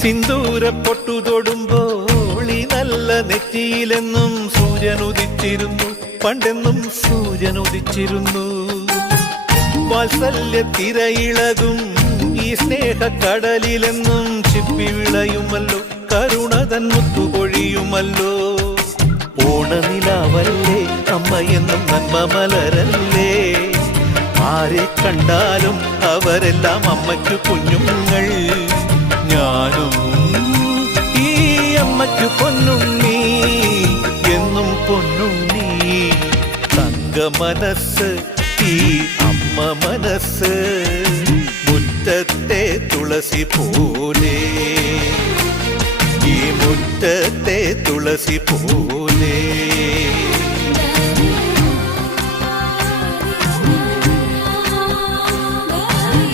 സിന്ദൂര പൊട്ടു തൊടുമ്പോൾ നല്ല നെറ്റിയിലെന്നും സൂര്യൻ ഉദിച്ചിരുന്നു പണ്ടെന്നും സൂര്യൻ ഉദിച്ചിരുന്നു വാത്സല്യ തിരയിളകും ഈ സ്നേഹ കടലിലെന്നും ചിപ്പി വിളയുമല്ലോ. കരുണതൻ മുത്തുപൊഴിയുമല്ലോ. ഓണനിലാവല്ലേ അമ്മയെന്നും നന്മ മലരല്ലേ? ആരെ കണ്ടാലും അവരെല്ലാം അമ്മയ്ക്ക് കുഞ്ഞുങ്ങൾ. അമ്മയ്ക്കു പൊന്നുണ്ണി എന്നും പൊന്നുണ്ണി തങ്ക മനസ്സ് ഈ അമ്മ മനസ്സ് മുറ്റത്തെ തുളസി പോലെ. ഈ മുറ്റത്തെ തുളസി പോലെ.